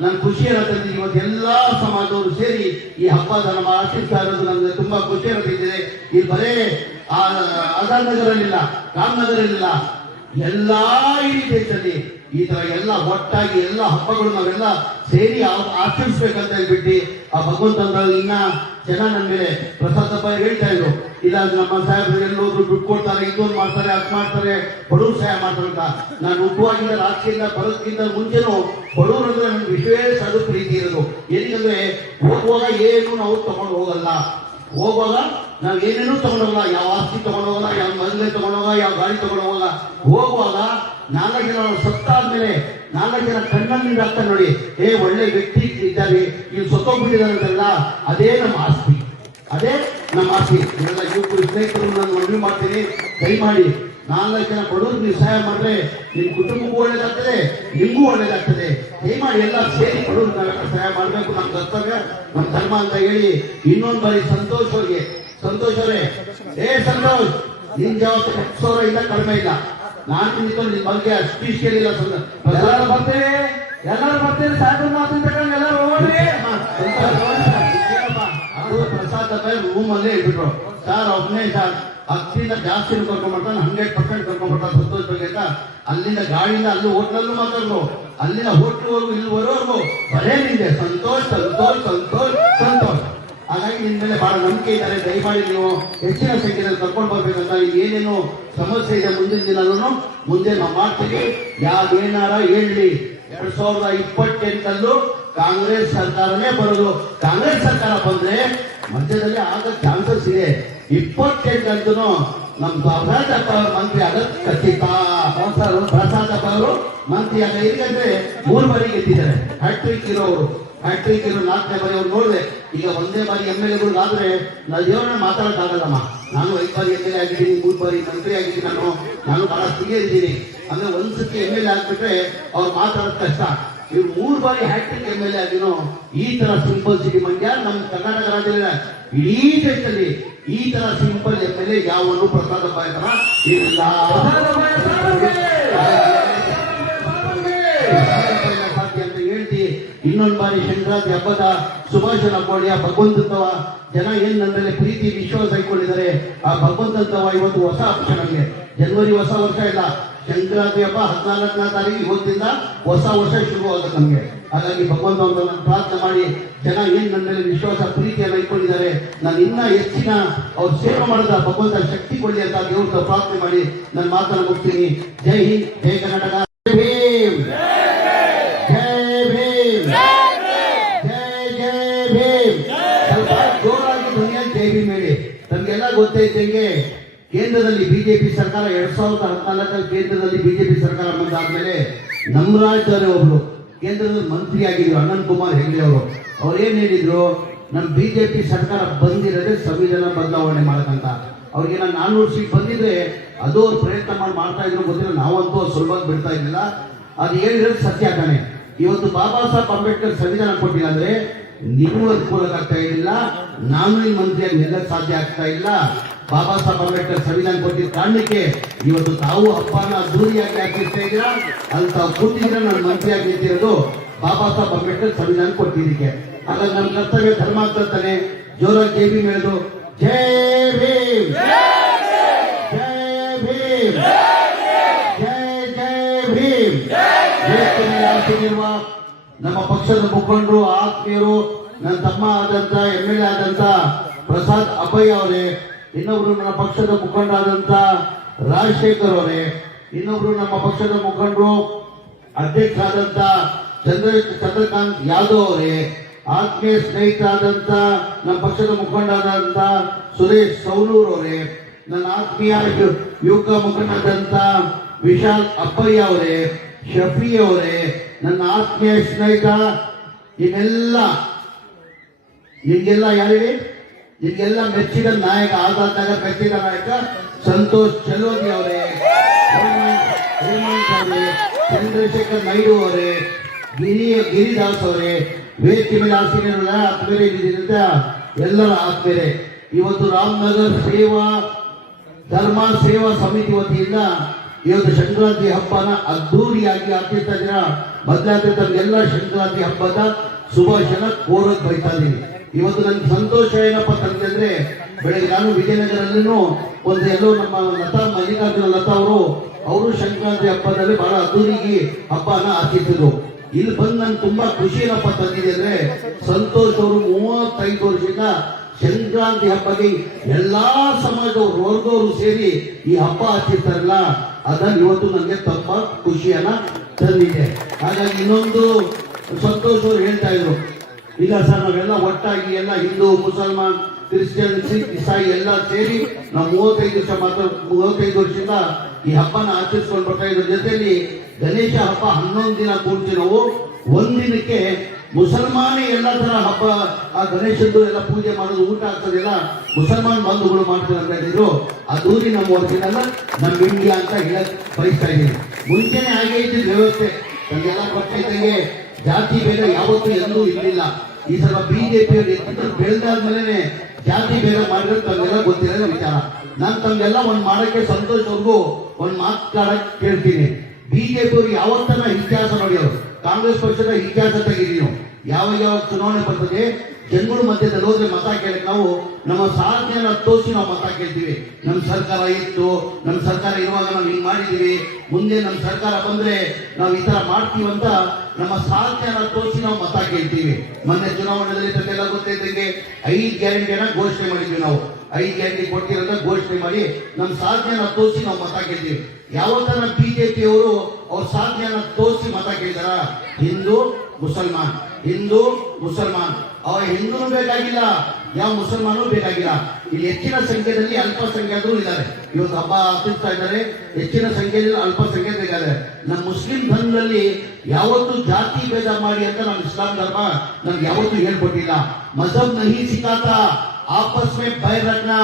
ನಾನು ಖುಷಿ ತಂದಿದ್ದೀನಿ ಇವತ್ತು ಎಲ್ಲಾ ಸಮಾಜದವರು ಸೇರಿ ಈ ಹಬ್ಬ ನಮ್ಮ ಆಚರಿಸ್ತಾ ಇರೋದು ನಮ್ಗೆ ತುಂಬಾ ಖುಷಿ ತಂದಿದೆ ಇಲ್ಲಿ ಬರೇ ಆಜಾದ್ ನಗರಲ್ಲಿಲ್ಲ ರಾಮನಗರಲ್ಲಿಲ್ಲ ಎಲ್ಲಾ ಇಡೀ ದೇಶದಲ್ಲಿ ಈ ತರ ಎಲ್ಲ ಒಟ್ಟಾಗಿ ಎಲ್ಲ ಹಬ್ಬಗಳು ನಾವೆಲ್ಲ ಸೇರಿ ಆಚರಿಸ್ಬೇಕಂತ ಹೇಳ್ಬಿಟ್ಟು ಆ ಭಗವಂತ ಇನ್ನ ಜನ ನನ್ನ ಮೇಲೆ ಪ್ರಸಾದ್ ಹಬ್ಬ ಹೇಳ್ತಾ ಇದ್ರು. ಇಲ್ಲ, ನಮ್ಮ ಸಾಹೇಬರು ಎಲ್ಲೋದ್ರು ದುಡ್ಡು ಕೊಡ್ತಾರೆ, ಇದೊಂದು ಮಾಡ್ತಾರೆ, ಅದ್ ಮಾಡ್ತಾರೆ, ಬಡವ್ರು ಸಹಾಯ ಮಾಡ್ತಾರೆ ಅಂತ. ನಾನು ಹುಟ್ಟುವಾಗಿಂದ ರಾಜಕೀಯದಿಂದ ಬರೋದ್ಕಿಂತ ಮುಂಚೆನೂ ಬಡವರು ಅಂದ್ರೆ ನನ್ಗೆ ವಿಶೇಷ ಅದು ಪ್ರೀತಿ ಇರೋದು. ಏನಂದ್ರೆ ಹೋಗುವಾಗ ಏನು ನಾವು ತಗೊಂಡು ಹೋಗಲ್ಲ. ಹೋಗುವಾಗ ನಾವ್ ಏನೇನೂ ತಗೊಂಡೋಗಲ್ಲ ಯಾವ ಆಸ್ತಿ ತಗೊಂಡೋಗಲ್ಲ ಯಾವ ಮದುವೆ ತಗೊಂಡೋಗ ಯಾವ ಗಾಡಿ ತಗೊಂಡೋಗಲ್ಲ ಹೋಗುವಾಗ ನಾಲ್ಕು ಜನ ಸತ್ತಾದ್ಮೇಲೆ ನಾಲ್ಕು ಜನ ಕಣ್ಣಲ್ಲಿ ಅರ್ಥ ನೋಡಿ ಏ ಒಳ್ಳೆ ವ್ಯಕ್ತಿ ಇದ್ದಾರೆ ಇವ್ರು ಸತ್ತೋಗ್ಬಿಟ್ಟಿದಾರಂತೆಲ್ಲ ಅದೇ ನಮ್ಮ ಆಸ್ತಿ. ಅದೇ ನಮ್ಮ ಆಸ್ತಿ. ಇವೆಲ್ಲ ಯುವಕರು ಸ್ನೇಹಿತರು, ನಾನು ಮನವಿ ಮಾಡ್ತೀನಿ. ಕೈ ಮಾಡಿ ನಾಲ್ಕು ಜನ ಬಡವರು, ನೀವು ಸಹಾಯ ಮಾಡಿದ್ರೆ ನಿಮ್ಮ ಕುಟುಂಬಕ್ಕೂ ಒಳ್ಳೇದಾಗ್ತದೆ, ನಿಮ್ಗೂ ಒಳ್ಳೇದಾಗ್ತದೆ. ಮಾಡಿ ಎಲ್ಲ ಸೇರಿ ಬಡವರು ಸಹಾಯ ಮಾಡಬೇಕು ನಮ್ಮ ಕರ್ತವ್ಯ, ನಮ್ಮ ಧರ್ಮ ಅಂತ ಹೇಳಿ ಇನ್ನೊಂದು ಬಾರಿ ಸಂತೋಷ್ ಅವ್ರಿಗೆ. ಏ ಸಂತೋಷ್, ನಿನ್ ಜವಾಬ್ದಾರಿ ಇಲ್ಲ, ಕಡಿಮೆ ಇಲ್ಲ. ನಾನು ನಿಂತ್ಕೊಂಡು ನಿಮ್ ಬಗ್ಗೆ ಅಷ್ಟು ಇಷ್ಟ ಇಲ್ಲ ಎಲ್ಲರೂ ಬರ್ತೇವೆ ಎಲ್ಲರೂ ಬರ್ತೀವಿ ಸಾಕು ಮಾತು ತಗೊಂಡು ಎಲ್ಲರೂ ಹೋಗ್ರಿ. ಅದು ಪ್ರಸಾದ್ ರೂಮ್ ಅಲ್ಲೇ ಇಟ್ಬಿಟ್ರು. ಸರ್ ಒಬ್ಬನೇ ಸರ್ ಹತ್ತಿಂದ ಜಾಸ್ತಿ ಕರ್ಕೊಂಡ್ಬರ್ತಾನೆ ಹಂಡ್ರೆಡ್ ಪರ್ಸೆಂಟ್ ಕರ್ಕೊಂಡ್ಬರ್ತಾನೆ ಸಂತೋಷ್ ಬಗ್ಗೆ ಅಂತ ಅಲ್ಲಿಂದ ಗಾಡಿಯಿಂದ ಅಲ್ಲಿ ಹೋಟ್ಲಲ್ಲೂ ಮಾತಾಡ್ರು. ಅಲ್ಲಿಂದ ಹೋಟ್ಲ್ವರೆಗೂ ಇಲ್ಲಿ ಬರೋರ್ಗು ಬರೇ ನಿಂದೆ. ಸಂತೋಷ್ ಸಂತೋಷ್ ಸಂತೋಷ್ ಸಂತೋಷ್. ಹಾಗಾಗಿ ನಿನ್ ಮೇಲೆ ಬಹಳ ನಂಬಿಕೆ ಇದ್ದಾರೆ. ದಯಮಾಡಿ ನೀವು ಹೆಚ್ಚಿನ ಸಂಖ್ಯೆಯಲ್ಲಿ ಕರ್ಕೊಂಡು ಬರ್ಬೇಕಂತ ಏನೇನು ಸಮಸ್ಯೆ ಇದೆ ಮುಂದಿನ ದಿನನೂ ಮುಂದೆ ನಾವು ಮಾಡ್ತೀವಿ. ಯಾವ್ದೇನಾರ ಹೇಳಿ. ಎರಡ್ ಸಾವಿರದ ಇಪ್ಪತ್ತೆಂಟಲ್ಲೂ ಕಾಂಗ್ರೆಸ್ ಸರ್ಕಾರನೇ ಬರೋದು. ಕಾಂಗ್ರೆಸ್ ಸರ್ಕಾರ ಬಂದ್ರೆ ಮಧ್ಯದಲ್ಲಿ ಆಗ ಚಾನ್ಸಸ್ ಇದೆ. ಇಪ್ಪತ್ತೆಂಟಂತೂ ನಮ್ ಪ್ರಸಾದ್ ಅಪ್ಪ ಅವರು ಮಂತ್ರಿ ಆಗದ್ ಖಚಿತ. ಪ್ರಸಾದಪ್ಪ ಪ್ರಸಾದ್ ಅಪ್ಪ ಅವರು ಮಂತ್ರಿ ಆಗ ಯಾಕಂದ್ರೆ ಮೂರು ಬಾರಿ ಗೆದ್ದಿದ್ದಾರೆ. ಹ್ಯಾಟ್ರಿಕ್ ಇರೋರು ಹ್ಯಾಟ್ರಿಕ್ ಇರೋ ನಾಲ್ಕನೇ ಬಾರಿ ಅವ್ರು ನೋಡಿದೆ, ಈಗ ಒಂದೇ ಬಾರಿ ಎಂ ಎಲ್ ಎಗಳಿಗಾದ್ರೆ ನಾವು ದೇವರನ್ನ ಮಾತಾಡೋಕ್ಕಾಗಲ್ಲಮ್ಮ ನಾನು ಐದು ಬಾರಿ ಎಂ ಎಲ್ ಎ ಆಗಿದ್ದೀನಿ, ಮೂರು ಬಾರಿ ಮಂತ್ರಿ ಆಗಿದ್ದೀನಿ ನಾನು ನಾನು ಬಹಳ ಇದ್ದೀನಿ. ಅಂದ್ರೆ ಒಂದ್ಸತಿ ಎಂ ಎಲ್ ಎ ಆಗ್ಬಿಟ್ರೆ ಅವ್ರು ಮಾತಾಡೋದು ಕಷ್ಟ. ಇವ್ರು ಮೂರು ಬಾರಿ hat trick M L A ಆಗಿನೋ ಈ ತರ ಸಿಂಪಲ್ ಸಿಟಿ ಮಂಡ್ಯ ನಮ್ಮ ಕರ್ನಾಟಕ ರಾಜ್ಯದ ಇಡೀ ದೇಶದಲ್ಲಿ ಈ ತರ ಸಿಂಪಲ್ ಎಂ ಎಲ್ ಎ ಯಾವನು ಪ್ರಸಾದ ಬಾಯಿ ತರ ಇಲ್ಲ ಸಂಕ್ರಾಂತಿ ಹಬ್ಬದ ಸುಭಾಷಣ ಕೋಳಿಯ ಭಗವಂತತ್ವ ಜನ ಏನ್ ನನ್ನ ಮೇಲೆ ಪ್ರೀತಿ, ವಿಶ್ವಾಸ ಇಟ್ಕೊಂಡಿದ್ದಾರೆ, ಆ ಭಗವಂತತ್ವ ಇವತ್ತು ಹೊಸ ವರ್ಷ ನಮಗೆ. ಜನವರಿ ಹೊಸ ವರ್ಷ ಇಲ್ಲ ಸಂಕ್ರಾಂತಿ ಹಬ್ಬ ಹದಿನಾಲ್ಕನೇ ತಾರೀಕು ಇವತ್ತಿಂದ ಹೊಸ ವರ್ಷ ಶುರು ಆಗುತ್ತೆ ನಮಗೆ. ಹಾಗಾಗಿ ಭಗವಂತ ಅಂತ ಪ್ರಾರ್ಥನೆ ಮಾಡಿ, ಜನ ಏನ್ ನನ್ನ ಮೇಲೆ ವಿಶ್ವಾಸ, ಪ್ರೀತಿಯನ್ನು ಇಟ್ಕೊಂಡಿದ್ದಾರೆ, ನಾನು ಇನ್ನ ಹೆಚ್ಚಿನ ಅವ್ರು ಸೇವೆ ಮಾಡಿದ ಭಗವಂತ ಶಕ್ತಿ ಕೊಡಿ ಅಂತ ದೇವ್ರ ಪ್ರಾರ್ಥನೆ ಮಾಡಿ ನನ್ನ ಮಾತನ್ನು ಮುಗ್ತೀನಿ ಜೈ ಹಿಂದ್, ಜೈ ಕರ್ನಾಟಕ ಜೈ ಭೀಮ್ ಜೈ ಭೀಮ್ ಜೈ ಜೈ ಭೀಮ್ ಸ್ವಲ್ಪ ಜೋರಾಗಿ ಧ್ವನಿಯಾಗಿ ಜೈ ಭೀಮ್ ಹೇಳಿ ಗೊತ್ತೈತಂಗೆ ಕೇಂದ್ರದಲ್ಲಿ ಬಿಜೆಪಿ ಸರ್ಕಾರ ಎರಡ್ ಸಾವಿರದ ಹದಿನಾಲ್ಕರಲ್ಲಿ ಕೇಂದ್ರದಲ್ಲಿ ಬಿಜೆಪಿ ಸರ್ಕಾರ ಬಂದಾದ್ಮೇಲೆ ನಮ್ಮ ರಾಜ್ಯದವರೇ ಒಬ್ರು, ಕೇಂದ್ರದ ಮಂತ್ರಿ ಆಗಿದ್ರು ಅನಂತ್ ಕುಮಾರ್ ಹೆಗ್ಡೆ ಅವರು. ಅವ್ರು ಏನ್ ಹೇಳಿದ್ರು? ನಮ್ ಬಿಜೆಪಿ ಸರ್ಕಾರ ಬಂದಿರದೆ ಸಂವಿಧಾನ ಬದಲಾವಣೆ ಮಾಡಕಂತ ನಾನು ನಾನ್ನೂರು ಸೀಟ್ ಬಂದಿದ್ರೆ ಅದು ಅವ್ರು ಪ್ರಯತ್ನ ಮಾಡಿ ಮಾಡ್ತಾ ಇದ್ರು ಗೊತ್ತಿಲ್ಲ, ನಾವಂತೂ ಸುಲಭ ಸುಲಭವಾಗಿ ಬಿಡ್ತಾ ಇರ್ಲಿಲ್ಲ ಅದು ಹೇಳಿರೋದು ಸತ್ಯ ತಾನೆ. ಇವತ್ತು ಬಾಬಾ ಸಾಹೇಬ್ ಅಂಬೇಡ್ಕರ್ ಸಂವಿಧಾನ ಕೊಟ್ಟಿಲ್ಲ ಅಂದ್ರೆ ನೀವು ಅನುಕೂಲಕ್ಕಾಗ್ತಾ ಇರಲಿಲ್ಲ ನಾನು ಈ ಮಂತ್ರಿಯಾಗಿ ನಿಲ್ಲಕ್ಕೆ ಸಾಧ್ಯ ಆಗ್ತಾ ಇಲ್ಲ. ಬಾಬಾ ಸಾಹೇಬ್ ಅಂಬೇಡ್ಕರ್ ಸಂವಿಧಾನ ಕೊಟ್ಟಿದ್ದ ಕಾರಣಕ್ಕೆ ಇವತ್ತು ತಾವು ಅಪ್ಪನ ಅದ್ದೂರಿಯಾಗಿ ಆಚರಿಸ್ತಾ ಇದ್ದೀರಾ? ಅಲ್ಲಿ ತಾವು ಕೂತಿದ್ರೆ ನಾನು ಮಂತ್ರಿಯಾಗಿ ನಿಂತಿರೋದು ಬಾಬಾ ಸಾಹೇಬ್ ಅಂಬೇಡ್ಕರ್ ಸಂವಿಧಾನ ಕೊಟ್ಟಿದ್ದಕ್ಕೆ. ಹಾಗಾಗಿ ನಮ್ಮ ಕರ್ತವ್ಯ ಧರ್ಮ ಅಂತಾನೆ ಜೋರಾಗಿ ಜೈ ಭೀಮ್ ಜೈ ಭೀಮ್! ಜೈ ಭೀಮ್! ಜೈ ಜೈ ಭೀಮ್! ನಮ್ಮ ಪಕ್ಷದ ಮುಖಂಡರು, ಆತ್ಮೀಯರು, ನನ್ನ ತಮ್ಮ ಆದಂತ ಎಂ ಎಲ್ ಎ ಆದಂತ ಪ್ರಸಾದ್ ಅಭಯ್ ಅವರೇ ಇನ್ನೊಬ್ರು ನಮ್ಮ ಪಕ್ಷದ ಮುಖಂಡ ಆದಂತ ರಾಜಶೇಖರ್ ಅವರೇ, ಇನ್ನೊಬ್ರು ನಮ್ಮ ಪಕ್ಷದ ಮುಖಂಡರು ಅಧ್ಯಕ್ಷರಾದಂತ ಚಂದ್ರ ಚಂದ್ರಕಾಂತ್ ಯಾದವ್ ಅವರೇ, ಆತ್ಮೀಯ ಸ್ನೇಹಿತರಾದಂತ ನಮ್ಮ ಪಕ್ಷದ ಮುಖಂಡರಾದಂತ ಸುರೇಶ್ ಸೌಲೂರ್ ಅವರೇ, ನನ್ನ ಆತ್ಮೀಯ ಯುವಕ ಮುಖಂಡರಾದಂತ ವಿಶಾಲ್ ಅಪ್ಪಯ್ಯ ಅವರೇ, ಶಫಿ ಅವರೇ, ನನ್ನ ಆತ್ಮೀಯ ಸ್ನೇಹಿತ, ಇನ್ನೆಲ್ಲ ಈಗೆಲ್ಲ ಯಾರಿವೆ ನಿಮ್ಗೆಲ್ಲ ಮೆಚ್ಚಿದ ನಾಯಕ ಆಜಾದ್ ನಗರ್ ಮೆಚ್ಚಿದ ನಾಯಕ ಸಂತೋಷ್ ಚಲೋಗಿ ಅವರೇ. ಹೇಮಂತ್ ಅವರೇ, ಚಂದ್ರಶೇಖರ್ ನಾಯ್ಡು ಅವರೇ ಗಿರಿ ಗಿರಿದಾಸ್ ಅವರೇ, ವೇದಿಕೆ ಮೇಲೆ ಆಸೀನರಲ್ಲ ಆತ್ಮೇಲೆ ಇದರಿಂದ ಎಲ್ಲರ ಆತ್ಮೇಲೆ ಇವತ್ತು ರಾಮನಗರ್ ಸೇವಾ, ಧರ್ಮ ಸೇವಾ ಸಮಿತಿ ವತಿಯಿಂದ ಇವತ್ತು ಸಂಕ್ರಾಂತಿ ಹಬ್ಬನ ಅದ್ದೂರಿಯಾಗಿ ಆಚರಿಸ್ತಾ ಇದ್ದೀರಾ. ಬದಲಾದ್ರೆ ಎಲ್ಲ ಸಂಕ್ರಾಂತಿ ಹಬ್ಬದ ಶುಭಾಶಯನ ಕೋರೋದ್ ಬೈತಾ ಇದ್ದೀನಿ. ಇವತ್ತು ನನ್ಗೆ ಸಂತೋಷ ಏನಪ್ಪ ಅಂತಂದ್ರೆ, ಬೆಳಗ್ಗೆ ನಾನು ವಿಜಯನಗರಲ್ಲೂ ಒಂದು ಎಲ್ಲೋ ನಮ್ಮ ಲತಾ, ಮಲ್ಲಿಕಾರ್ಜುನ ಲತಾ ಅವರು ಅವರು ಸಂಕ್ರಾಂತಿ ಹಬ್ಬದಲ್ಲಿ ಬಹಳ ಅದ್ದೂರಿಗೆ ಹಬ್ಬನ ಆಚರಿಸಿದ್ರು. ಇಲ್ಲಿ ಬಂದು ನಾನು ತುಂಬಾ ಖುಷಿ ಏನಪ್ಪ ತಂದಿದೆ ಅಂದ್ರೆ, ಸಂತೋಷ್ ಅವರು ಮೂವತ್ತೈದು ವರ್ಷದಿಂದ ಸಂಕ್ರಾಂತಿ ಹಬ್ಬಗೆ ಎಲ್ಲಾ ಸಮಾಜದವರು ವರ್ಗವರು ಸೇರಿ ಈ ಹಬ್ಬ ಆಚರಿಸ್ತಾರಲ್ಲ, ಅದನ್ನ ಇವತ್ತು ನನಗೆ ತುಂಬಾ ಖುಷಿಯನ್ನ ತಂದಿದೆ. ಹಾಗಾಗಿ ಇನ್ನೊಂದು ಸಂತೋಷ್ ಅವರು ಹೇಳ್ತಾ ಇದ್ರು. ಇಲ್ಲ ಸರ್, ನಾವೆಲ್ಲ ಒಟ್ಟಾಗಿ ಎಲ್ಲ ಹಿಂದೂ, ಮುಸಲ್ಮಾನ್, ಕ್ರಿಶ್ಚಿಯನ್, ಸಿಖ್, ಇಸಾಯಿ ಎಲ್ಲ ಸೇರಿ ನಾವು ಮೂವತ್ತೈದು ವರ್ಷ ಮಾತ್ರ, ಮೂವತ್ತೈದು ವರ್ಷದಿಂದ ಈ ಹಬ್ಬನ ಆಚರಿಸ್ಕೊಂಡು ಬರ್ತಾ ಇದ್ರ ಜೊತೆಯಲ್ಲಿ ಗಣೇಶ ಹಬ್ಬ ಹನ್ನೊಂದು ದಿನ ಪೂರ್ತಿ ನಾವು ಒಂದಿನಕ್ಕೆ ಮುಸಲ್ಮಾನೇ ಎಲ್ಲ ತರ ಹಬ್ಬ, ಆ ಗಣೇಶದ್ದು ಎಲ್ಲ ಪೂಜೆ ಮಾಡೋದು, ಊಟ ಆಗ್ತದೆಲ್ಲ ಮುಸಲ್ಮಾನ್ ಬಂಧುಗಳು ಮಾಡ್ತಾರೆ ಅಂತ ಹೇಳಿದ್ರು. ಅದೂರಿ ನಮ್ಮ ವರ್ಷದಲ್ಲ ನಮ್ಮ ಇಂಡಿಯಾ ಅಂತ ಹೇಳಕ್ ಬಯಸ್ತಾ ಇದ್ದೀನಿ. ಮುಂಚೆನೆ ಹಾಗೆ ಇದ್ದಿದ್ದು ವ್ಯವಸ್ಥೆ. ನಮಗೆಲ್ಲ ಗೊತ್ತಿದ್ದಂಗೆ ಜಾತಿ ಭೇದ ಯಾವತ್ತೂ ಎಲ್ಲೂ ಇರಲಿಲ್ಲ. ಈ ಸಲ ಬಿಜೆಪಿ ಅವರು ಎತ್ತಿದ್ರು ಬೆಳೆದಾದ್ಮೇಲೆ ಜಾತಿ ಭೇದ ಮಾಡಿದ್ರೆ ತಮಗೆಲ್ಲ ಗೊತ್ತಿರೋ ವಿಚಾರ. ನಾನು ತಮ್ಗೆಲ್ಲ ಒಂದ್ ಮಾಡಕ್ಕೆ ಸಂತೋಷವರೆಗೂ ಒಂದು ಮಾತಾಡಕ್ ಕೇಳ್ತೀನಿ. ಬಿಜೆಪಿ ಅವರು ಯಾವತ್ತನ ಇತಿಹಾಸ ನೋಡಿ ಅವರು ಕಾಂಗ್ರೆಸ್ ಪಕ್ಷದ ಇತಿಹಾಸ ತೆಗೀರಿ ಯಾವ ಯಾವ ಚುನಾವಣೆ ಬರ್ತದೆ ಜನಗಳ ಮಧ್ಯದಲ್ಲಿ ಹೋದ್ರೆ ಮತ ಕೇಳಕ್ ನಾವು ನಮ್ಮ ಸಾಧನೆಯನ್ನ ತೋರಿಸಿ ನಾವು ಮತ ಕೇಳ್ತೀವಿ. ನಮ್ಮ ಸರ್ಕಾರ ಇತ್ತು ನಮ್ಮ ಸರ್ಕಾರ ಇರುವಾಗ ನಾವು ಹಿಂಗ್ ಮಾಡಿದೀವಿ, ಮುಂದೆ ನಮ್ಮ ಸರ್ಕಾರ ಬಂದ್ರೆ ನಾವು ಈ ತರ ಮಾಡ್ತೀವಿ ನಮ್ಮ ಸಾಧನೆಯನ್ನ ತೋರಿಸಿ ನಾವು ಮತ ಕೇಳ್ತೀವಿ. ಮೊನ್ನೆ ಚುನಾವಣೆಯಲ್ಲಿ ತಪ್ಪೆಲ್ಲ ಗೊತ್ತಿದ್ದಂಗೆ ಐದು ಗ್ಯಾರಂಟಿಯನ್ನ ಘೋಷಣೆ ಮಾಡಿದ್ವಿ ನಾವು. ಐದು ಗ್ಯಾರಂಟಿ ಕೊಡ್ತೀರಂತ ಘೋಷಣೆ ಮಾಡಿ ನಮ್ಮ ಸಾಧನೆಯನ್ನ ತೋರಿಸಿ ನಾವು ಮತ ಕೇಳ್ತೀವಿ. ಯಾವತ್ತನ ಬಿಜೆಪಿ ಅವರು ಅವ್ರ ಸಾಧನೆಯನ್ನ ತೋರಿಸಿ ಮತ ಕೇಳ್ತಾರ? ಹಿಂದೂ, ಮುಸಲ್ಮಾನ್. ಹಿಂದೂ ಮುಸಲ್ಮಾನ್ ಅವ ಹಿಂದೂನು ಬೇಕಾಗಿಲ್ಲ ಯಾವ ಮುಸಲ್ಮಾನೂ ಬೇಕಾಗಿಲ್ಲ ಇಲ್ಲಿ ಹೆಚ್ಚಿನ ಸಂಖ್ಯೆಯಲ್ಲಿ ಅಲ್ಪಸಂಖ್ಯಾತರು ಇದ್ದಾರೆ ಇವತ್ತು ಹಬ್ಬ ಆಚರಿಸ್ತಾ ಇದ್ದಾರೆ ಹೆಚ್ಚಿನ ಸಂಖ್ಯೆಯಲ್ಲಿ ಅಲ್ಪಸಂಖ್ಯಾತರು ಇದ್ದಾರೆ ನಮ್ಮ ಮುಸ್ಲಿಂ ಧರ್ಮದಲ್ಲಿ ಯಾವತ್ತೂ ಜಾತಿ ಭೇದ ಮಾಡಿ ಅಂತ ನಮ್ಮ ಇಸ್ಲಾಂ ಧರ್ಮ ನಮ್ಗೆ ಯಾವತ್ತೂ ಹೇಳ್ಕೊಟ್ಟಿಲ್ಲ ಮಜಹಬ್ ನಹಿ ಸಿಕ್ಕಾತ आपस में पैर रखना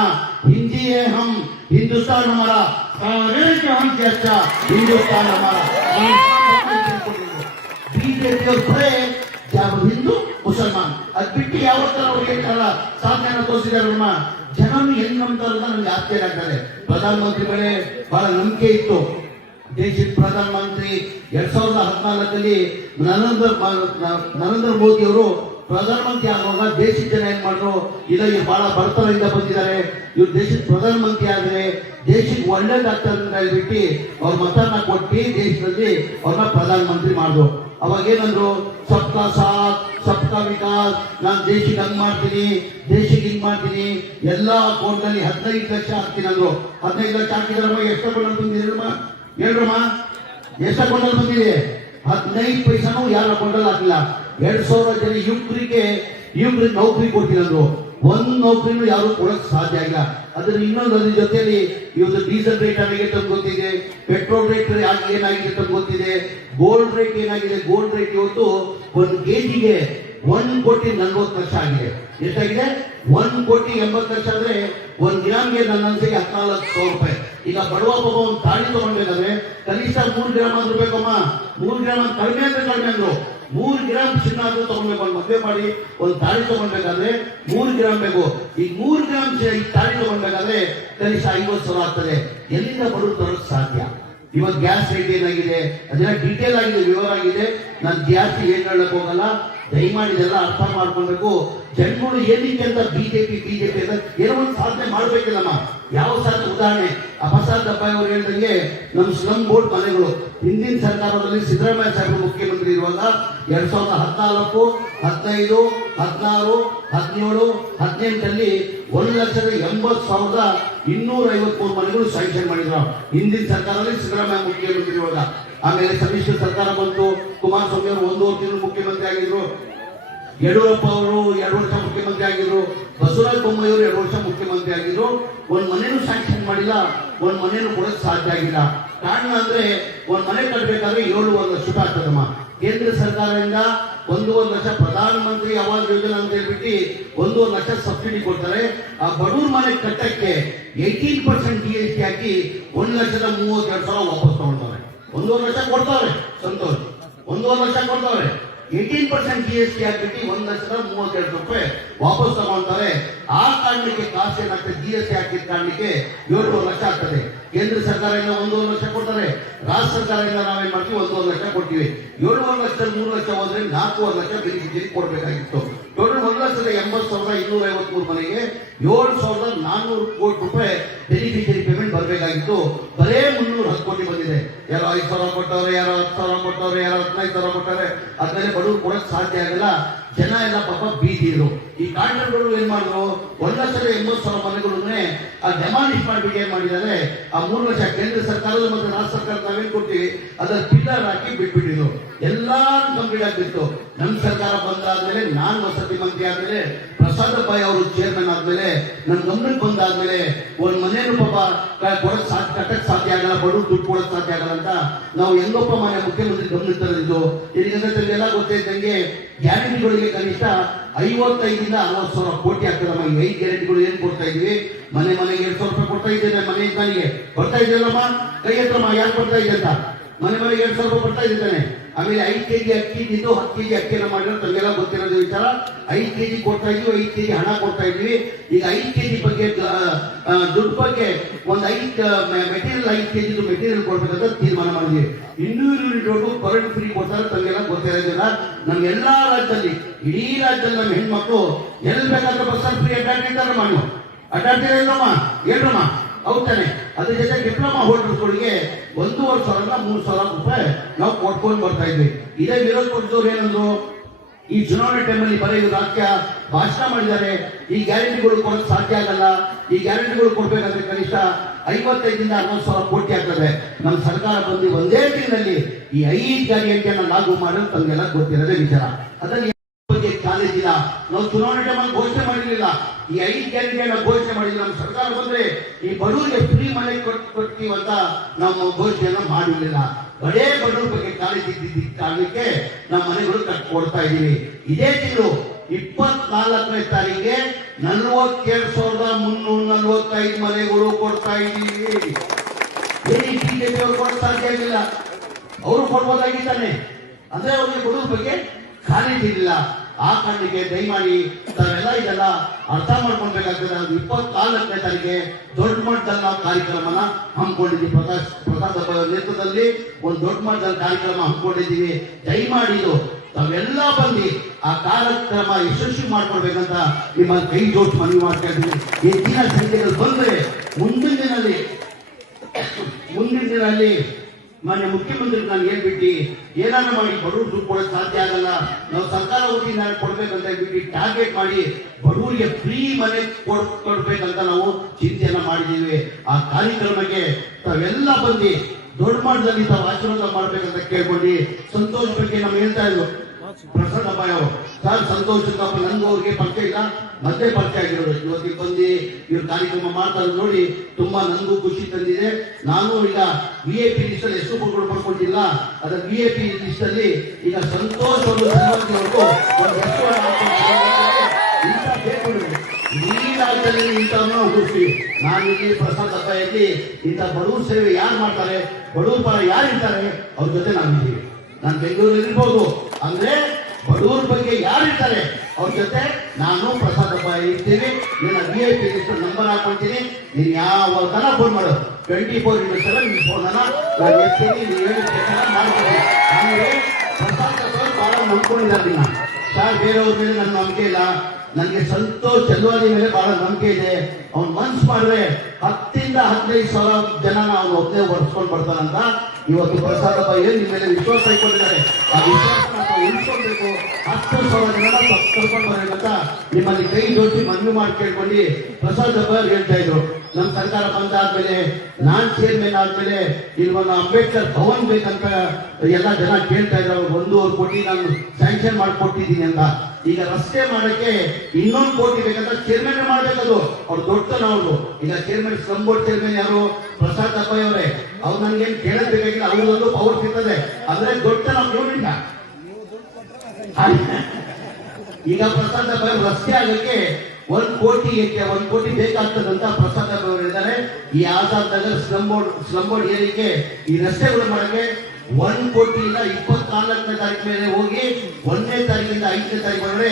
हिंदी है हम हिंदुस्तान हमारा सारे जहां से अच्छा हिंदुस्तान हमारा ಬಿಜೆಪಿ ಅವ್ರ ಬರೇ ಯಾವ ಹಿಂದೂ, ಮುಸಲ್ಮಾನ್? ಅದ್ ಬಿಟ್ಟು ಯಾವತ್ತರ ಅವ್ರು ಹೇಳ್ತಾರಲ್ಲ ಸಾಧನೆಯನ್ನ ತೋರಿಸಿದಾರೆ ನಮ್ಮ ಜನನು ಹೆಂಗ್ ನಂಬ್ತಾರ ನಮ್ಗೆ ಆಶ್ಚರ್ಯ ಆಗ್ತದೆ. ಪ್ರಧಾನಮಂತ್ರಿ ಮೇಲೆ ಬಹಳ ನಂಬಿಕೆ ಇತ್ತು. ದೇಶದ ಪ್ರಧಾನಮಂತ್ರಿ ಎರಡ್ ಸಾವಿರದ ಹದಿನಾಲ್ಕಲ್ಲಿ ನರೇಂದ್ರ ನರೇಂದ್ರ ಮೋದಿ ಅವರು ಪ್ರಧಾನಮಂತ್ರಿ ಆಗುವಾಗ ದೇಶದ ಜನ ಏನ್ ಮಾಡ್ರು, ಇಲ್ಲ, ಇವ್ರು ಬಹಳ ಬಡತನದಿಂದ ಬಂದಿದ್ದಾರೆ. ಇವ್ರು ದೇಶದ ಪ್ರಧಾನಮಂತ್ರಿ ಆದ್ರೆ ದೇಶಕ್ಕೆ ಒಳ್ಳೇದಾಗ್ತದೆ ಅಂತ ಹೇಳ್ಬಿಟ್ಟು ಅವ್ರ ಮತನ ಕೊಟ್ಟು ದೇಶದಲ್ಲಿ ಅವ್ರನ್ನ ಪ್ರಧಾನಮಂತ್ರಿ ಮಾಡಿದ್ರು. ಅವಾಗ ಏನಂದ್ರು ಸಪ್ತ ಸಾತ್ ಸಬ್ಕಾ ವಿಕಾಸ್, ನಾನು ದೇಶಕ್ಕೆ ಹಂಗ್ ಮಾಡ್ತೀನಿ ದೇಶಕ್ಕೆ ಹಿಂಗ್ ಮಾಡ್ತೀನಿ, ಎಲ್ಲಾ ಕೋರ್ಟ್ನಲ್ಲಿ ಹದಿನೈದು ಲಕ್ಷ ಹಾಕ್ತೀನಿ ಅಂದ್ರು. ಹದಿನೈದು ಲಕ್ಷ ಹಾಕಿದ್ರಮ್ಮ, ಎಷ್ಟು ಕೊಂಡಲ್ಲಿ ಬಂದಿದ್ರಮ್ಮ ಹೇಳ್ರಮ್ಮ, ಎಷ್ಟು ಕೊಂಡಲ್ಲಿ ಬಂದಿದೆ ಹದಿನೈದು ಪೈಸಾನು ಯಾರ ಕೊಂಡಲ್ಲಿ ಹಾಕಿಲ್ಲ. ಎರಡ್ ಸಾವಿರ ಜನ ಯುವಕರಿಗೆ ಯುವಕರಿಗೆ ನೌಕರಿ ಕೊಡ್ತಿರಂದ್ರು ಒಂದ್ ನೌಕರಿನೂ ಯಾರು ಕೊಡಕ್ ಸಾಧ್ಯ ಆಗಿಲ್ಲ ಅದ್ರ ಇನ್ನೊಂದು ಅದ್ರ ಜೊತೆಲಿ ಇವತ್ತು ಡೀಸೆಲ್ ರೇಟ್ ಅಂತ ಗೊತ್ತಿದೆ, ಪೆಟ್ರೋಲ್ ರೇಟ್ ಯಾಕೆ ಏನಾಗಿದೆ ಗೊತ್ತಿದೆ, ಗೋಲ್ಡ್ ರೇಟ್ ಏನಾಗಿದೆ, ಗೋಲ್ಡ್ ರೇಟ್ ಇವತ್ತು ಒಂದು ಕೆಜಿಗೆ ಒಂದ್ ಕೋಟಿ ನಲ್ವತ್ತು ಲಕ್ಷ ಆಗಿದೆ. ಎಷ್ಟಾಗಿದೆ? ಒಂದ್ ಕೋಟಿ ಎಂಬತ್ತು ಲಕ್ಷ ಅಂದ್ರೆ ಒಂದ್ ಗ್ರಾಮ್ಗೆ ನನ್ನ ಅನ್ಸಿಗೆ ಹದಿನಾಲ್ಕು ಸಾವಿರ ರೂಪಾಯಿ. ಈಗ ಬಡವ ಪಾಪ ಒಂದು ತಾಳಿ ತಗೊಂಡ್ಬೇಕಾದ್ರೆ ಕನಿಷ್ಠ ಮೂರು ಗ್ರಾಮ್ ಆದ್ರೂ ಬೇಕಮ್ಮ. ಮೂರು ಗ್ರಾಮ್ ಕಡಿಮೆ ಅಂದ್ರೆ ಕಡಿಮೆ ಅಂದ್ರು. ಮೂರು ಗ್ರಾಮ್ ಚಿನ್ನ ಆದ್ರೂ ತಗೊಂಡ್ಬೇಕು ಒಂದು ಮದುವೆ ಮಾಡಿ, ಒಂದು ತಾಳಿ ತಗೊಳ್ಬೇಕಾದ್ರೆ ಮೂರು ಗ್ರಾಮ್ ಬೇಕು. ಈ ಮೂರು ಗ್ರಾಮ್ ಈ ತಾಳಿ ತಗೊಳ್ಬೇಕಾದ್ರೆ ಕನಿಷ್ಠ ಐವತ್ತು ಸಾವಿರ ಆಗ್ತದೆ. ಎಲ್ಲಿಂದ ಬಡವರು ತರೋಕ್ ಸಾಧ್ಯ? ಇವಾಗ ಗ್ಯಾಸ್ ರೇಟ್ ಏನಾಗಿದೆ? ಅದೆಲ್ಲ ಡೀಟೇಲ್ ಆಗಿದೆ, ವಿವರ ಆಗಿದೆ. ನಾನು ಜಾಸ್ತಿ ಏನ್ ಹೇಳಕ್ ಹೋಗಲ್ಲ. ದಯಮಾಡಿ ಇದೆಲ್ಲ ಅರ್ಥ ಮಾಡ್ಕೊಳ್ಬೇಕು. ಜನಗಳು ಏನಕ್ಕೆ ಅಂತ ಬಿಜೆಪಿ ಬಿಜೆಪಿ ಅಂತ ಏನೋ ಒಂದು ಸಾಧನೆ ಮಾಡ್ಬೇಕಿಲ್ಲಮ್ಮ. ಯಾವ ಸಾಧನೆ? ಉದಾಹರಣೆ, ಅಪಸಾದ್ ದಬ್ಬಾಯಿ ಅವರು ಹೇಳ್ದಂಗೆ ನಮ್ಮ ಸ್ಲಮ್ ಬೋರ್ಡ್ ಮನೆಗಳು. ಹಿಂದಿನ ಸರ್ಕಾರದಲ್ಲಿ ಸಿದ್ದರಾಮಯ್ಯ ಸಾಹೇಬರು ಮುಖ್ಯಮಂತ್ರಿ ಇರುವಾಗ ಎರಡ್ ಸಾವಿರದ ಹದಿನಾಲ್ಕು, ಹದಿನೈದು, ಹದಿನಾರು, ಹದಿನೇಳು ಹದಿನೆಂಟರಲ್ಲಿ ಒಂದು ಲಕ್ಷದ ಎಂಬತ್ತು ಸಾವಿರದ ಇನ್ನೂರ ಐವತ್ಮೂರು ಮನೆಗಳು ಸ್ಯಾಂಕ್ಷನ್ ಮಾಡಿದ್ರು. ಹಿಂದಿನ ಸರ್ಕಾರದಲ್ಲಿ ಸಿದ್ದರಾಮಯ್ಯ ಮುಖ್ಯಮಂತ್ರಿ ಇರುವಾಗ. ಆಮೇಲೆ ಸಮ್ಮಿಶ್ರ ಸರ್ಕಾರ ಬಂತು. ಕುಮಾರಸ್ವಾಮಿ ಅವರು ಒಂದೂವರೆ ತಿಂಗಳು ಮುಖ್ಯಮಂತ್ರಿ ಆಗಿದ್ರು. ಯಡಿಯೂರಪ್ಪ ಅವರು ಎರಡು ವರ್ಷ ಮುಖ್ಯಮಂತ್ರಿ ಆಗಿದ್ರು. ಬಸವರಾಜ ಬೊಮ್ಮಾಯಿ ಅವರು ಎರಡು ವರ್ಷ ಮುಖ್ಯಮಂತ್ರಿ ಆಗಿದ್ರು. ಒಂದ್ ಮನೇನು ಸ್ಯಾಂಕ್ಷನ್ ಮಾಡಿಲ್ಲ. ಒಂದ್ ಮನೇನು ಕೊಡಕ್ ಸಾಧ್ಯ ಆಗಿಲ್ಲ. ಕಾರಣ ಅಂದ್ರೆ ಒಂದ್ ಮನೆ ಕಟ್ಟಬೇಕಾದ್ರೆ ಏಳುವರೆ ಲಕ್ಷ ರೂಪಾಯಿ ಆಗ್ತದಮ್ಮ ಕೇಂದ್ರ ಸರ್ಕಾರದಿಂದ ಒಂದೂವರೆ ಲಕ್ಷ ಪ್ರಧಾನ ಮಂತ್ರಿ ಆವಾಸ್ ಯೋಜನಾ ಅಂತ ಹೇಳ್ಬಿಟ್ಟು ಒಂದೂವರೆ ಲಕ್ಷ ಸಬ್ಸಿಡಿ ಕೊಡ್ತಾರೆ. ಆ ಬಡವ್ರ ಮನೆ ಕಟ್ಟಕ್ಕೆ eighteen percent G S T ಹಾಕಿ ಒಂದ್ ಲಕ್ಷದ ಮೂವತ್ತೆರಡು ಸಾವಿರ ವಾಪಸ್ ತಗೊಳ್ತಾರೆ ಒಂದೂವರೆ ಲಕ್ಷ ಕೊಡ್ತಾವ್ರೆ, ಸಂತೋಷ್. ಒಂದೂವರೆ lakh ಕೊಡ್ತಾವ್ರೆ. Eighteen percent G S T ಹಾಕಿಟ್ಟು ಒಂದ್ ಲಕ್ಷದ ಮೂವತ್ತೆರಡು ರೂಪಾಯಿ ವಾಪಸ್ ತಗೊಂತಾರೆ ಆ ಕಾರಣಕ್ಕೆ ಕಾಸು ಏನಾಗ್ತದೆ ಜಿ ಎಸ್ ಟಿ ಹಾಕಿದ ಕಾರಣಕ್ಕೆ ಏಳುವರೆ ಲಕ್ಷ ಆಗ್ತದೆ. ಕೇಂದ್ರ ಸರ್ಕಾರದಿಂದ ಒಂದೂವರೆ ಲಕ್ಷ ಕೊಡ್ತಾರೆ. ರಾಜ್ಯ ಸರ್ಕಾರದಿಂದ ನಾವೇನ್ ಮಾಡ್ತೀವಿ? ಒಂದೂವರೆ ಲಕ್ಷ ಕೊಡ್ತೀವಿ. ಏಳುವರೆ ಲಕ್ಷ ಮೂರು ಲಕ್ಷ ಹೋದ್ರೆ ನಾಲ್ಕೂವರೆ ಲಕ್ಷ ಬೆನಿಫಿಷರಿ ಕೊಡಬೇಕಾಗಿತ್ತು. ಟೋಟಲ್ ಒಂದು ಲಕ್ಷದ ಎಂಬತ್ತು ಸಾವಿರದ ಇನ್ನೂರ ಐವತ್ಮೂರು ಮನೆಗೆ ಏಳು ಸಾವಿರದ ನಾನ್ನೂರು ಕೋಟಿ ರೂಪಾಯಿ ಬೆನಿಫಿಷರಿ ಬರಬೇಕಾಗಿತ್ತು. ಬರೇ ಮುನ್ನೂರ ಹತ್ತು ಕೋಟಿ ಬಂದಿದೆ. ಯಾರೋ ಐದು ಸಾವಿರ ಕೊಟ್ಟವ್ರೆ, ಯಾರೋ ಹತ್ತು ಸಾವಿರ ಕೊಟ್ಟವ್ರೆ, ಯಾರೋ ಹದಿನೈದು ಸಾವಿರ ಕೊಟ್ಟವ್ರೆ. ಅದ್ಮೇಲೆ ಬಡವರು ಕೊಡಕ್ ಸಾಧ್ಯ ಆಗಲ್ಲ. ಜನ ಎಲ್ಲ ಪಾಪ ಬೀದಿದ್ರು ಈ ಕಾಂಟ್ರಾಕ್ಟರ್ಗಳು ಏನ್ ಮಾಡಿದ್ರು? ಒಂದ್ ಲಕ್ಷದ ಎಂಬತ್ತು ಸಾವಿರ ಮನೆಗಳನ್ನೇ ಆ ಡೆಮಾಲಿಷ್ ಮಾಡ್ಬಿಟ್ಟು ಏನ್ ಮಾಡಿದ್ದಾರೆ? ಆ ಮೂರು ಲಕ್ಷ ಕೇಂದ್ರ ಸರ್ಕಾರದ ಮತ್ತು ರಾಜ್ಯ ಸರ್ಕಾರ ನಾವೇನ್ ಕೊಡ್ತೀವಿ? ಅದರ ಪಿಲ್ಲರ್ ಹಾಕಿ ಬಿಟ್ಬಿಟ್ಟಿದ್ರು. ಎಲ್ಲಾ ಕಂಪ್ಲೀಟ್ ಆಗ್ಬಿಟ್ಟು ನಮ್ ಸರ್ಕಾರ ಬಂದಾದ್ಮೇಲೆ ನಾನು ವಸತಿ ಮಂತ್ರಿ ಆದ್ಮೇಲೆ ಪ್ರಸಾದ್ ಬಾಯ್ ಅವರು ಚೇರ್ಮನ್ ಆದ್ಮೇಲೆ ನನ್ನ ಗಮನಕ್ಕೆ ಬಂದಾದ್ಮೇಲೆ ಒಂದ್ ಮನೇನು ಪಾಪ ಕೊಡಕ್ ಸಾಧ್ಯ ಕಟ್ಟಕ್ ಸಾಧ್ಯ ಆಗಲ್ಲ, ಬಡವ್ರು ದುಡ್ಡು ಕೊಡಕ್ ಸಾಧ್ಯ ಆಗಲ್ಲ ಅಂತ ನಾವು ಎಲ್ಲೊಬ್ಬ ಮನೆ ಮುಖ್ಯಮಂತ್ರಿ ಗಮನಕ್ಕೆ ತಂದಿದ್ದು ಇದಕ್ಕೆ ಎಲ್ಲ ಗೊತ್ತಿದ್ದಂಗೆ ಗ್ಯಾರಂಟಿಗಳಿಗೆ ಕನಿಷ್ಠ ಐವತ್ತೈದರಿಂದ ಅರವತ್ತು ಸಾವಿರ ಕೋಟಿ ಆಗ್ತದಮ್ಮ ನಮಗೆ ಐದು ಗ್ಯಾರಂಟಿಗಳು ಏನ್ ಕೊಡ್ತಾ ಇದೀವಿ? ಮನೆ ಮನೆಗೆ ಎರಡ್ ಸಾವಿರ ರೂಪಾಯಿ ಕೊಡ್ತಾ ಇದ್ದೇನೆ ಮನೆ ಮನೆಗೆ ಬರ್ತಾ ಇದೆಯಲ್ಲಮ್ಮ ಕೈ ಹತ್ರಮ್ಮ ಯಾಕೆ ಬರ್ತಾ ಇದೆ ಅಂತ? ಮನೆ ಮನೆಗೆ ಎರಡ್ ಸಾವಿರ ರೂಪಾಯಿ ಕೊಡ್ತಾ ಇದ್ದಾನೆ ಆಮೇಲೆ ಐದು ಕೆಜಿ ಅಕ್ಕಿ ನಿಂದು ಹತ್ತು ಕೆಜಿ ಅಕ್ಕಿನ ಮಾಡಿರೋ ತಂಗೆಲ್ಲ ಗೊತ್ತಿರೋದು ವಿಚಾರ ಐದು ಕೆಜಿ ಕೊಡ್ತಾ ಇದೀವಿ ಐದು ಕೆಜಿ ಹಣ ಕೊಡ್ತಾ ಇದ್ವಿ. ಈಗ ಐದು ಕೆಜಿ ಬಗ್ಗೆ ಆ, ಆ, ದುಡ್ಡು ಬಗ್ಗೆ ಒಂದು ಐದು ಮೆಟೀರಿಯಲ್ ಐದು ಕೆಜಿ ಮೆಟೀರಿಯಲ್ ಕೊಡ್ಬೇಕಂತ ತೀರ್ಮಾನ ಮಾಡಿದ್ವಿ. ಇನ್ನೂರು ಯೂನಿಟ್ ವರೆಗೂ ಕರೆಂಟ್ ಫ್ರೀ ಕೊಡ್ತಾರೆ ತಮಗೆಲ್ಲ ಗೊತ್ತಿರೋದಿಲ್ಲ ನಮ್ಮ ಎಲ್ಲ ರಾಜ್ಯದಲ್ಲಿ ಇಡೀ ರಾಜ್ಯದಲ್ಲಿ ನಮ್ಮ ಹೆಣ್ಮಕ್ಳು ಎಲ್ಲಿ ಬೇಕಾದ್ರೆ ಬಸ್ಸಲ್ಲಿ ಫ್ರೀ ಅಡ್ಡಾಡ್ತಿದ್ದಾರೆ ಮಾಡು ಅಡ್ಡಾಡ್ತೀರಾ ಇಲ್ಲಮ್ಮ ಹೇಳ್ರಮ್ಮ? ಹೌದ್ ತಾನೆ. ಅದ್ರ ಜೊತೆ ಡಿಪ್ಲೊಮಾ ಹೋಲ್ಡರ್ಸ್ಗಳಿಗೆ ಒಂದೂವರೆ ಸಾವಿರ ಮೂರು ಸಾವಿರ ರೂಪಾಯಿ ನಾವು ಕೊಟ್ಕೊಂಡು ಬರ್ತಾ ಇದ್ವಿ. ಇದೇ ವಿರೋಧ ಪಕ್ಷದವ್ರು ಏನಂದ್ರು, ಈ ಚುನಾವಣೆ ಟೈಮಲ್ಲಿ ಬರೀ ರಾಜ್ಯ ಭಾಷಣ ಮಾಡಿದ್ದಾರೆ. ಈ ಗ್ಯಾರಂಟಿಗಳು ಕೊಡಕ್ ಸಾಧ್ಯ ಆಗಲ್ಲ. ಈ ಗ್ಯಾರಂಟಿಗಳು ಕೊಡ್ಬೇಕಂದ್ರೆ ಕನಿಷ್ಠ ಐವತ್ತೈದರಿಂದ ಅರವತ್ತು ಸಾವಿರ ಕೋಟಿ ಆಗ್ತದೆ. ನಮ್ಮ ಸರ್ಕಾರ ಬಂದು ಒಂದೇ ದಿನದಲ್ಲಿ ಈ ಐದು ಗ್ಯಾರಂಟಿಯನ್ನು ಲಾಗು ಮಾಡೋದು ತಮಗೆಲ್ಲ ಗೊತ್ತಿರೋದೇ ವಿಚಾರ. ಅದನ್ನು ಬಗ್ಗೆ ನಾವು ಚುನಾವಣೆ ಟೈಮಲ್ಲಿ ಘೋಷಣೆ ಮಾಡಿರಲಿಲ್ಲ. ಈ ಐದು ನಾವು ಘೋಷಣೆ ಮಾಡಿದ್ವಿ. ನಮ್ಮ ಸರ್ಕಾರ ಬಂದ್ರೆ ಈ ಬಡವರಿಗೆ ಫ್ರೀ ಮನೆ ಕೊಟ್- ನಮ್ಮ ಘೋಷಣೆಯನ್ನ ಮಾಡಿರಲಿಲ್ಲ. ಬಡೇ ಬಡವರ ಬಗ್ಗೆ ಕಾಳಜಿ ಇದ್ದಿದ್ದ ಕಾರಣಕ್ಕೆ ನಮ್ಮ ಮನೆಗಳು ಕೊಡ್ತಾ ಇದೀವಿ ಇದೇ ತಿಂಗಳು ಇಪ್ಪತ್ನಾಲ್ಕನೇ ತಾರೀಕಿಗೆ ನಲ್ವತ್ತೆರಡು ಸಾವಿರದ ಮುನ್ನೂರ ನಲ್ವತ್ತೈದು ಮನೆಗಳು ಕೊಡ್ತಾ ಇದ್ದೀವಿ. ಏನಿ ಬಿಜೆಪಿ ಅವರು ಕೊಡಕ್ ಸಾಧ್ಯ ಆಗಿಲ್ಲ ಅವರು ಕೊಡ್ಬೋದಾಗಿದ್ದಾನೆ. ಅಂದ್ರೆ ಅವ್ರಿಗೆ ಬಡವ್ರ ಬಗ್ಗೆ ಕಾಳಜಿ ಇಲ್ಲ ಆ ಕಾರಣಕ್ಕೆ ದಯಮಾಡಿ ತಾವೆಲ್ಲ ಇದೆಲ್ಲ ಅರ್ಥ ಮಾಡ್ಕೊಳ್ಬೇಕಾಗ್ತದೆ. ನಾವು ಇಪ್ಪತ್ನಾಲ್ಕನೇ ತಾರೀಕಿಗೆ ದೊಡ್ಡ ಮಟ್ಟದಲ್ಲಿ ನಾವು ಕಾರ್ಯಕ್ರಮನ ಹಮ್ಮಿಕೊಂಡಿದ್ದೀವಿ. ಪ್ರಕಾಶ್ ಪ್ರಕಾಶ್ ನೇತೃತ್ವದಲ್ಲಿ ಒಂದು ದೊಡ್ಡ ಮಟ್ಟದಲ್ಲಿ ಕಾರ್ಯಕ್ರಮ ಹಮ್ಮಿಕೊಂಡಿದ್ದೀವಿ. ದಯಮಾಡಿ ತಾವೆಲ್ಲ ಬಂದು ಆ ಕಾರ್ಯಕ್ರಮ ಯಶಸ್ವಿ ಮಾಡ್ಕೊಳ್ಬೇಕಂತ ನಿಮ್ಮ ಕೈ ಜೋಟ್ ಮನವಿ ಮಾಡ್ತಾ ಇದ್ದೀನಿ. ಹೆಚ್ಚಿನ ಸಂಖ್ಯೆಗಳು ಬಂದ್ರೆ ಮುಂದಿನ ದಿನದಲ್ಲಿ ಮುಂದಿನ ದಿನದಲ್ಲಿ ಮಾನ್ಯ ಮುಖ್ಯಮಂತ್ರಿ, ನಾನು ಹೇಳ್ಬಿಟ್ಟು ಏನಾರ ಮಾಡಿ ಬಡವರು ದುಡ್ಡು ಕೊಡೋಕೆ ಸಾಧ್ಯ ಆಗಲ್ಲ. ನಾವು ಸರ್ಕಾರ ವತಿಯಿಂದ ಕೊಡ್ಬೇಕಂತ ಹೇಳ್ಬಿಟ್ಟು ಟಾರ್ಗೆಟ್ ಮಾಡಿ ಬಡವರಿಗೆ ಫ್ರೀ ಮನೆ ಕೊಡ್, ಕೊಡ್ಬೇಕಂತ ನಾವು ಚಿಂತೆಯನ್ನ ಮಾಡಿದ್ದೀವಿ. ಆ ಕಾರ್ಯಕ್ರಮಕ್ಕೆ ತಾವೆಲ್ಲ ಬಂದು ದೊಡ್ಡ ಮಟ್ಟದಲ್ಲಿ ತಾವು ಆಶೀರ್ವಾದ ಮಾಡ್ಬೇಕಂತ ಕೇಳ್ಕೊಂಡು ಸಂತೋಷ ಬಗ್ಗೆ ನಮ್ಗೆ ಹೇಳ್ತಾ ಇದ್ರು. ಪ್ರಸನ್ನ ಅಬ್ಬಾಯ್ ಅವರು. ಸರ್ ಅವ್ರಿಗೆ ಪಕ್ಕ ಇಲ್ಲ. ಮತ್ತೆ ಪರಿಚಯ ಆಗಿರೋದು ಇವತ್ತಿಗೆ ಬಂದು ಇವ್ರ ಕಾರ್ಯಕ್ರಮ ಮಾಡ್ತಾರೆ ನೋಡಿ, ತುಂಬಾ ನನಗೂ ಖುಷಿ ತಂದಿದೆ. ನಾನು ಈಗ ವಿ ಎ ಪಿ ಲಿಸ್ಟ್ ಅಲ್ಲಿ ಎಷ್ಟು ಮಕ್ಕಳು ಪಡ್ಕೊಂಡಿಲ್ಲ ಅದರ ವಿ ಎ ಪಿ ಲಿಸ್ಟ್ ಅಲ್ಲಿ ಈಗ ಸಂತೋಷ್ ಅವರು ನಾನು ಇಲ್ಲಿ ಪ್ರಸಾದ್ ಅಬ್ಬಾಯಲ್ಲಿ ಇಂಥ ಬಡವ್ರ ಸೇವೆ ಯಾರು ಮಾಡ್ತಾರೆ, ಬಡವ್ರ ಪರ ಯಾರು ಇರ್ತಾರೆ, ಅವ್ರ ಜೊತೆ ನಾವಿದ್ದೀವಿ. ನಾನು ಬೆಂಗಳೂರಲ್ಲಿ ಇರ್ಬೋದು ಅಂದ್ರೆ ಬಡವ್ರ ಬಗ್ಗೆ ಯಾರಿರ್ತಾರೆ? ಅವ್ರ ಜೊತೆ ನಾನು ಪ್ರಸಾದ ಇರ್ತೀನಿ. ನಿನ್ನ V I P list number ಹಾಕೊಳ್ತೀನಿ ನೀನ್ ಯಾವ ತನ ಫೋನ್ ಮಾಡು. ಟ್ವೆಂಟಿ ಫೋರ್ ಇಂಟು ಸೆವೆನ್ ನಿನ್ ಎತ್ತೀನಿ ನೀವು ಹೇಳಿದ ಕೆಲಸ ಮಾಡ್ತೀನಿ ಅಂದ್ರೆ ಪ್ರಸಾದ್ ಅಬ್ಬಾಯಿ ಬಹಳ ನಂಬ್ಕೊಂಡಿದ್ದಾರೆ ನಿನ್ನ. ಸರ್ ಬೇರೆಯವ್ರ ಮೇಲೆ ನನ್ನ ನಂಬಿಕೆ ಇಲ್ಲ. ನನಗೆ ಸಂತೋಷ್ ಚಂದ್ವಾದಿ ಮೇಲೆ ಬಹಳ ನಂಬಿಕೆ ಇದೆ. ಅವ್ನು ಮನ್ಸ್ ಮಾಡಿದ್ರೆ ಹತ್ತಿಂದ ಹದಿನೈದು ಸಾವಿರ ಜನ ನಾವು ಒಬ್ಬನೇ ಒರೆಸ್ಕೊಂಡು ಬರ್ತಾನಂತ. ಇವತ್ತು ಪ್ರಸಾದಪ್ಪ ಏನು ನಿಮ್ಮ ಮೇಲೆ ವಿಶ್ವಾಸ ಇಟ್ಕೊಂಡಿದ್ದಾರೆ? ಆ ವಿಶ್ವಾಸನ ನಾವು ಉಳಿಸ್ಕೊಳ್ಬೇಕು ಹತ್ತು ಸಾವಿರ ಜನ ಕರ್ಕೊಂಡು ಅಂತ ನಿಮ್ಮಲ್ಲಿ ಕೈ ಜೋಡಿಸಿ ಮನವಿ ಮಾಡಿ ಕೇಳ್ಕೊಂಡು ಪ್ರಸಾದ್ ಹಬ್ಬ ಹೇಳ್ತಾ ಇದ್ರು. ನಮ್ಮ ಸರ್ಕಾರ ಬಂದಾದ್ಮೇಲೆ, ನಾನ್ ಚೇರ್ಮನ್ ಆದ್ಮೇಲೆ ಇಲ್ಲಿ ಒಂದು ಅಂಬೇಡ್ಕರ್ ಭವನ್ ಬೇಕಂತ ಎಲ್ಲ ಜನ ಕೇಳ್ತಾ ಇದ್ರು. ಒಂದೂವರೆ ಕೋಟಿ ನಾನು ಸ್ಯಾಂಕ್ಷನ್ ಮಾಡಿಕೊಟ್ಟಿದ್ದೀನಿ ಅಂತ. ಈಗ ರಸ್ತೆ ಮಾಡಕ್ಕೆ ಇನ್ನೊಂದು ಕೋಟಿ ಬೇಕಂತ ಚೇರ್ಮನ್ ಮಾಡ್ಬೇಕದು. ಅವ್ರು ದೊಡ್ಡ ನಾವು ಈಗ ಚೇರ್ಮನ್ ಸ್ಲಮ್ ಬೋರ್ಡ್ ಚೇರ್ಮನ್ ಯಾರು? ಪ್ರಸಾದ್ ಅಪ್ಪ ಅವರೇ. ಅವ್ರು ನನ್ಗೆ ಏನ್ ಕೇಳಬೇಕಾಗಿಲ್ಲ ಅವ್ರಿಗೊಂದು ಪವರ್ ಸಿಗ್ತದೆ. ಅಂದ್ರೆ ದೊಡ್ಡ ನಾವು ನೋಡಿಲ್ಲ ಈಗ ಪ್ರಸಾದ್ ಅಬ್ಬಾಯಿ ರಸ್ತೆ ಆಗಕ್ಕೆ ಒಂದ್ ಕೋಟಿ ಏಕೆ- ಒಂದ್ ಕೋಟಿ ಬೇಕಾಗ್ತದಂತ ಪ್ರಸಾದ್ ಹೇಳಿದ್ದಾರೆ ಈ Azad Nagar slum board slum board ಏರಿಕೆ ಈ ರಸ್ತೆಗಳು ಮಾಡಕ್ಕೆ ಒಂದ್ ಕೋಟಿಯಿಂದ ಇಪ್ಪತ್ನಾಲ್ಕನೇ ತಾರೀಕು ಮೇಲೆ ಹೋಗಿ ಒಂದನೇ ತಾರೀಕಿಂದ ಐದನೇ ತಾರೀಕು ಮಾಡಿದ್ರೆ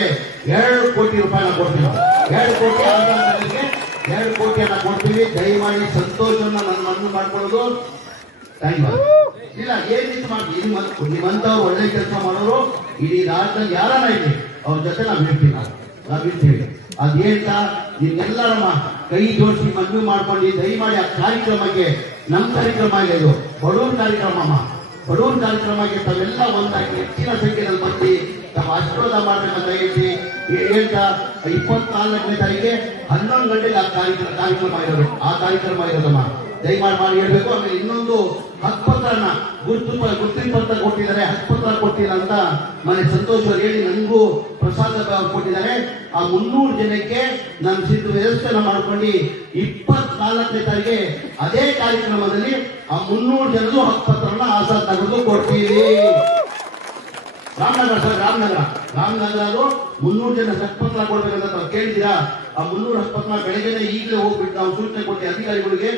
ಎರಡು ಕೋಟಿ ರೂಪಾಯಿನ ಕೊಡ್ತೀವಿ. ಎರಡು ಕೋಟಿ ಆಜಾದ್ ನಗರ್ಗೆ ಎರಡು ಕೋಟಿಯನ್ನ ಕೊಡ್ತೀವಿ. ದಯಮಾಡಿ ಸಂತೋಷವನ್ನ ನನ್ನ ಮಣ್ಣು ಮಾಡ್ಕೊಳ್ಳೋದು. ಇಲ್ಲ, ಏನ್ ರೀತಿ ಮಾಡ್ತೀವಿ ನಿಮ್ಮ ನಿಮ್ಮಂತವ್ರು ಒಳ್ಳೆ ಕೆಲಸ ಮಾಡೋರು, ಇಡೀ ರಾಜ್ಯದಲ್ಲಿ ಯಾರನ್ನ ಇದೆ ಅವ್ರ ಜೊತೆ ನಾವು ಇರ್ತೀವಿ ನಾವು. ನಾವು ಇರ್ತೀವಿ. ಅದೇಂತ ನಿಮ್ಗೆಲ್ಲರ ಕೈ ಜೋಡಿಸಿ ಮದುವೆ ಮಾಡ್ಕೊಂಡು ದಯಮಾಡಿ ಆ ಕಾರ್ಯಕ್ರಮಕ್ಕೆ ನಮ್ಮ ಕಾರ್ಯಕ್ರಮ ಆಗಿದೆ ಇದು ಬಡವರ ಕಾರ್ಯಕ್ರಮ. ಬಡವ್ರ ಕಾರ್ಯಕ್ರಮಕ್ಕೆ ತಾವೆಲ್ಲ ಒಂದಾಗಿ ಹೆಚ್ಚಿನ ಸಂಖ್ಯೆಯಲ್ಲಿ ಬಂದು ತಾವು ಆಶೀರ್ವಾದ ಅಂತ ಹೇಳಿ ಹೇಳ್ತಾ ಇಪ್ಪತ್ನಾಲ್ಕನೇ ತಾರೀಕಿಗೆ ಹನ್ನೊಂದು ಗಂಟೆಗೆ ಆ ಕಾರ್ಯಕ್ರಮ ಕಾರ್ಯಕ್ರಮ ಇರೋದು. ಆ ಕಾರ್ಯಕ್ರಮ ಇರೋದಮ್ಮ ದಯಮಾಡಿ ಮಾಡಿ ಹೇಳ್ಬೇಕು. ಆಮೇಲೆ ಇನ್ನೊಂದು ಹಕ್ಕುಪತ್ರನ ಗುರುತು ಗುರುತಿನ ಪತ್ರ ಕೊಟ್ಟಿದ್ದಾರೆ. ಹಕ್ಕುಪತ್ರ ಕೊಟ್ಟಿಲ್ಲ ಅಂತ ಮನೆ ಸಂತೋಷ ಹೇಳಿ ನನಗೂ ಪ್ರಸಾದ ಕೊಟ್ಟಿದ್ದಾರೆ. ಆ ಮುನ್ನೂರು ಜನಕ್ಕೆ ನಾನು ಸಿದ್ಧ ವ್ಯವಸ್ಥೆನ ಮಾಡ್ಕೊಂಡು ಇಪ್ಪತ್ನಾಲ್ಕನೇ ತಾರೀಕೆ ಅದೇ ಕಾರ್ಯಕ್ರಮದಲ್ಲಿ ಆ ಮುನ್ನೂರು ಜನರು ಹಕ್ಕುಪತ್ರನ ಆಸಾ ತಗೊಂಡು ಕೊಡ್ತೀವಿ ರಾಮನಗರ ಸರ್, ರಾಮನಗರ. ರಾಮನಗರ ಅದು ಮುನ್ನೂರು ಜನ ಹಕ್ಕುಪತ್ರ ಕೊಡ್ಬೇಕಂತ ತಾವು ಆ ಮುನ್ನೂರು ಹಕ್ಕುಪತ್ರ ಬೆಳಗ್ಗೆನೆ ಈಗಲೇ ಹೋಗ್ಬಿಟ್ಟು ನಾವು ಸೂಚನೆ ಕೊಟ್ಟಿ ಅಧಿಕಾರಿಗಳಿಗೆ